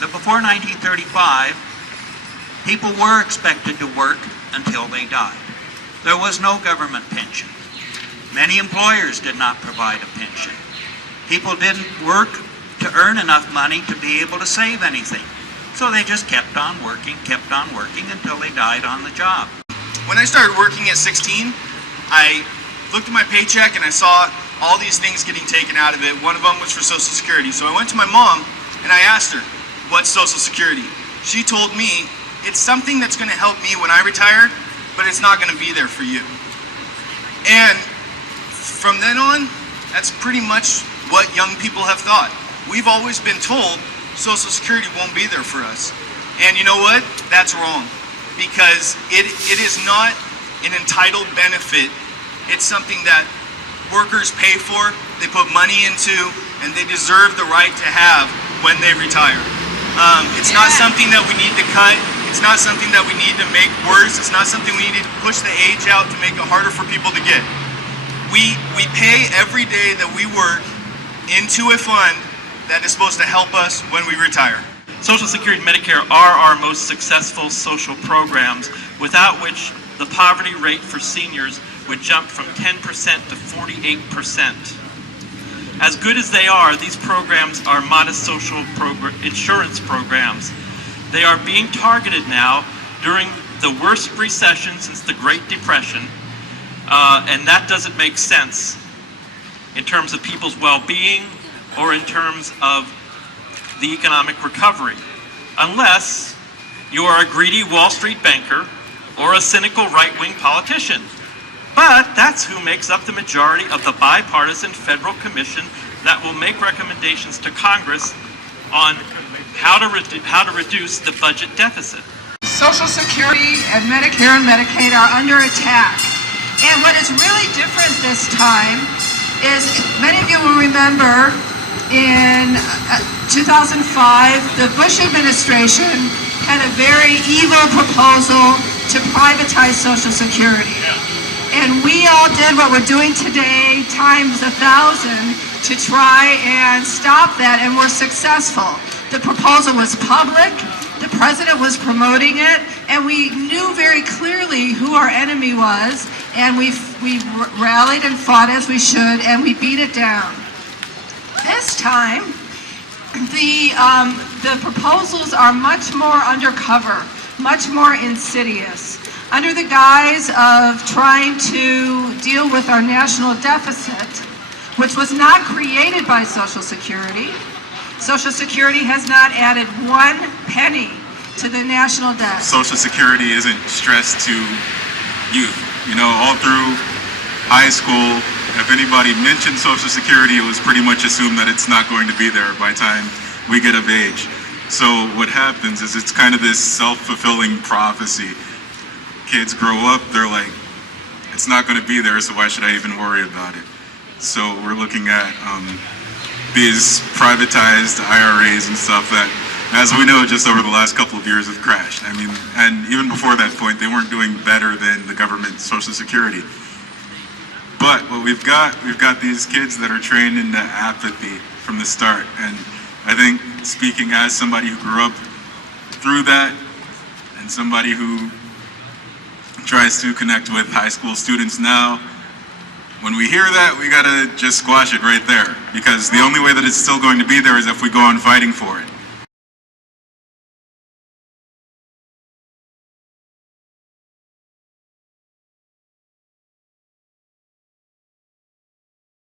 that before 1935, people were expected to work until they died. There was no government pension. Many employers did not provide a pension. People didn't work to earn enough money to be able to save anything. So they just kept on working until they died on the job. When I started working at 16, I looked at my paycheck and I saw all these things getting taken out of it. One of them was for Social Security. So I went to my mom and I asked her, what's Social Security? She told me, it's something that's going to help me when I retire, but it's not going to be there for you. And from then on, that's pretty much what young people have thought. We've always been told Social Security won't be there for us. And you know what? That's wrong. Because it is not an entitled benefit. It's something that workers pay for, they put money into, and they deserve the right to have when they retire. It's not something that we need to cut. It's not something that we need to make worse. It's not something we need to push the age out to make it harder for people to get. We pay every day that we work into a fund that is supposed to help us when we retire. Social Security and Medicare are our most successful social programs, without which the poverty rate for seniors would jump from 10% to 48%. As good as they are, these programs are modest social insurance programs. They are being targeted now during the worst recession since the Great Depression, and that doesn't make sense in terms of people's well-being or in terms of the economic recovery, unless you are a greedy Wall Street banker or a cynical right-wing politician. But that's who makes up the majority of the bipartisan federal commission that will make recommendations to Congress on how to reduce the budget deficit. Social Security and Medicare and Medicaid are under attack. And what is really different this time is, many of you will remember, in 2005, the Bush administration had a very evil proposal to privatize Social Security. And we all did what we're doing today times 1,000 to try and stop that, and we're successful. The proposal was public, the president was promoting it, and we knew very clearly who our enemy was, and we rallied and fought as we should, and we beat it down. This time, the proposals are much more undercover, much more insidious. Under the guise of trying to deal with our national deficit, which was not created by Social Security. Social Security has not added one penny to the national debt. Social Security isn't stressed to youth. You know, all through high school, if anybody mentioned Social Security, it was pretty much assumed that it's not going to be there by the time we get of age. So what happens is it's kind of this self-fulfilling prophecy. Kids grow up, they're like, it's not going to be there, so why should I even worry about it? So we're looking at these privatized IRAs and stuff that, as we know, just over the last couple of years have crashed. I mean, and even before that point, they weren't doing better than the government Social Security. But what we've got these kids that are trained into apathy from the start. And I think, speaking as somebody who grew up through that, and somebody who tries to connect with high school students now, when we hear that, we gotta just squash it right there, because the only way that it's still going to be there is if we go on fighting for it.